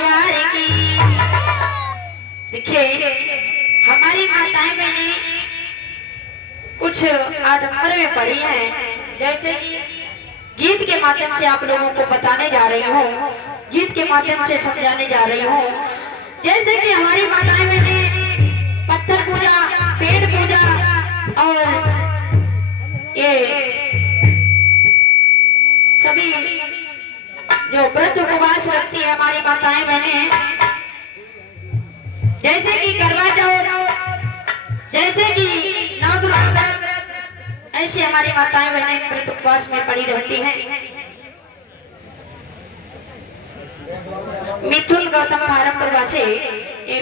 दरबार की। देखिए हमारी माताएं बहनें कुछ आडंबर में पड़ी हैं, जैसे कि गीत के माध्यम से आप लोगों को बताने जा रही हूँ, गीत के माध्यम से समझाने जा रही हूँ। जैसे कि हमारी माताएं बहनें पत्थर पूजा, पेड़ पूजा और ये सभी जो व्रत उपवास रखती है हमारी माताएं बहनें, जैसे कि करवा चौथ, जैसे कि नवदुर्गा व्रत, ऐसे हमारी माताएं बहनें व्रत उपवास में पड़ी रहती हैं। मिथुन गौतम भारमपुर से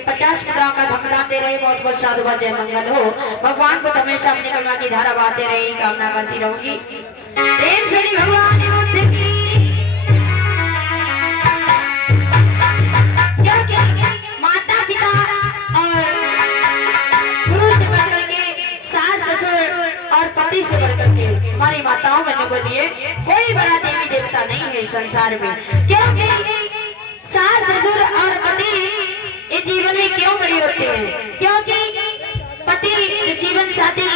50 मुद्राओं का धमदान दे रहे, बहुत बहुत साधुवाद, जय मंगल हो। भगवान को हमेशा अपनी करुणा की धारा बहाते रहे, कामना करती रहूंगी। प्रेम श्री भगवान बुद्ध की। माता पिता और गुरु से बढ़कर के, सास ससुर और पति से बढ़कर के हमारी माताओं मैंने बोलिए कोई बड़ा देवी देवता नहीं है संसार में। क्योंकि सास ससुर और पति इस जीवन में क्यों बड़े होते हैं? क्योंकि पति जीवन साथी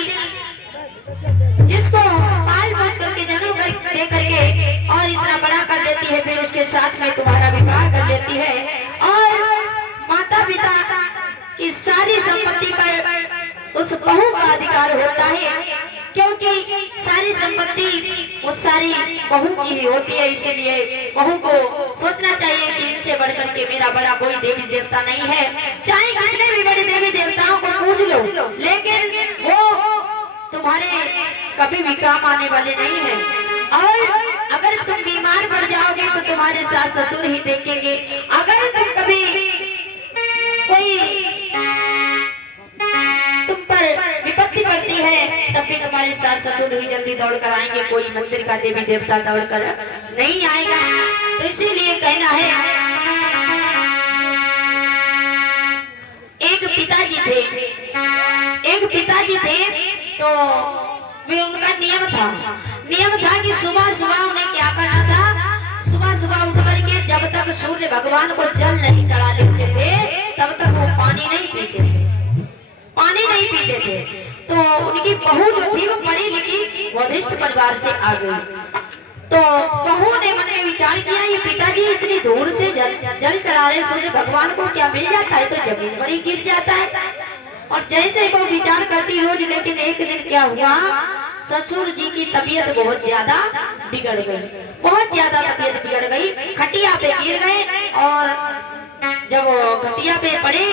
जिसको पाल पोस करके जन्म दे करके और इतना बड़ा कर देती है, फिर उसके साथ में तुम्हारा विवाह कर देती है और माता पिता की सारी संपत्ति पर उस बहू का अधिकार होता है, क्योंकि सारी संपत्ति वो सारी बहू की ही होती है। इसलिए बहू को सोचना चाहिए कि इनसे बढ़कर के मेरा बड़ा कोई देवी देवता नहीं है। चाहे कितने भी बड़े देवी देवताओं को पूज लो, लेकिन वो तुम्हारे कभी भी काम आने वाले नहीं है। और अगर तुम बीमार पड़ जाओगे तो तुम्हारे सास ससुर ही देखेंगे। अगर तुम कभी कोई तुम पर विपत्ति पड़ती है तब भी तुम्हारे सास ससुर ही जल्दी दौड़ कर आएंगे, कोई मंदिर का देवी देवता दौड़ कर नहीं आएगा। तो इसीलिए कहना है, एक पिताजी थे तो वे उनका नियम था कि सुबह सुबह उन्हें क्या करना था, सुबह सुबह उठ करके जब तक सूर्य भगवान को जल नहीं चढ़ा लेते थे तब तक वो पानी नहीं पीते थे। तो उनकी बहू जो थी वो पढ़ी लिखी वरिष्ठ परिवार से आ गई। तो बहू ने मन में विचार किया, ये पिताजी इतनी दूर से जल चढ़ा रहे सूर्य भगवान को, क्या मिल जाता है तो जमीन पर ही गिर जाता है। और जैसे वो विचार करती रोज, लेकिन एक दिन क्या हुआ, ससुर जी की तबीयत बहुत ज्यादा बिगड़ गई, खटिया पे गिर गए। और जब वो खटिया पे पड़े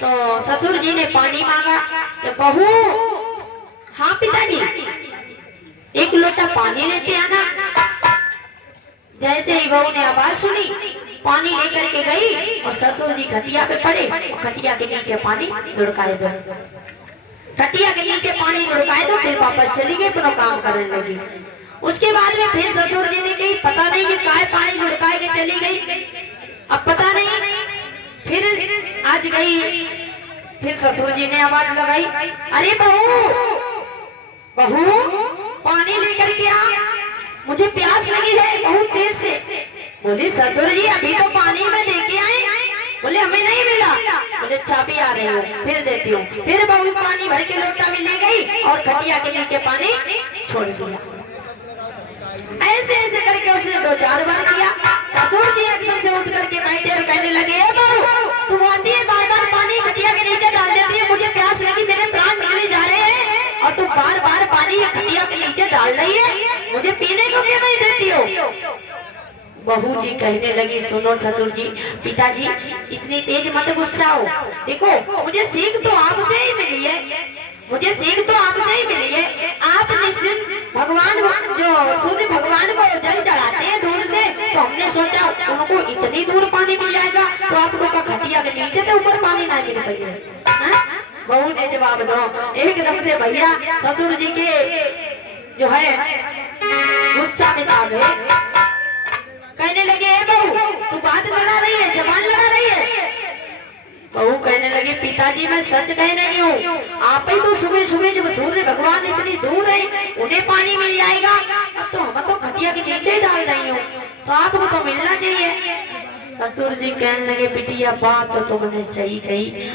तो ससुर जी ने पानी मांगा कि बहू, हाँ पिताजी, एक लोटा पानी लेते आना। जैसे ही बहू ने आवाज सुनी, पानी लेकर के गई और ससुर जी खटिया पे पड़े और खटिया के नीचे पानी लुढ़काए दो, फिर वापस चली गई, पुनः काम करने लगी। उसके बाद में फिर ससुर जी ने कही, पता नहीं कि काय पानी लुढ़काए के चली गई, अब पता नहीं। फिर आज गई, फिर ससुर जी ने आवाज लगाई, अरे बहू पानी लेकर के आ, मुझे प्यास लगी है बहुत तेज से। बोली ससुर जी अभी तो पानी में लेके आए। बोले हमें नहीं मिला। बोले चाबी आ रही हो, फिर देती हूँ। फिर बहू पानी भर के लोटा में ले गई और खटिया के नीचे पानी छोड़ दिया। ऐसे ऐसे करके उसने 2-4 बार किया। ससुर जी एकदम से उठ करके बैठे और कहने लगे, बहू तुम आती है बार बार पानी खटिया के नीचे डाल देती है, मुझे प्यास लगी, मेरे प्राण निकले जा रहे हैं और तुम बार बार पानी खटिया के नीचे डाल रही है, मुझे पीने को क्यों नहीं देती हो? बहू जी कहने लगी, सुनो ससुर जी, पिताजी इतनी तेज मत गुस्सा हो। देखो मुझे सीख तो आपसे ही मिली है, आप निश्चित भगवान जो सूर्य भगवान को जल चढ़ाते हैं दूर से, तो हमने सोचा उनको इतनी दूर पानी मिल जाएगा तो आपको का खटिया के नीचे तो ऊपर पानी ना मिल पाई है। बहू ने जवाब दो, एकदम से भैया ससुर जी के जो है गुस्सा में आ गए, कहने लगे, बहू तू बात लड़ा रही है, जबान लड़ा रही है। बहू कहने लगी, पिताजी मैं सच कह रही हूँ, आप ही तो सुबह सुबह जब सूर्य भगवान इतनी दूर है उन्हें पानी मिल जाएगा, अब तो हम तो खटिया के नीचे ही डाल रही हूँ, तो आपको तो मिलना चाहिए। ससुर जी कहने लगे बिटिया बात तो तुमने सही कही।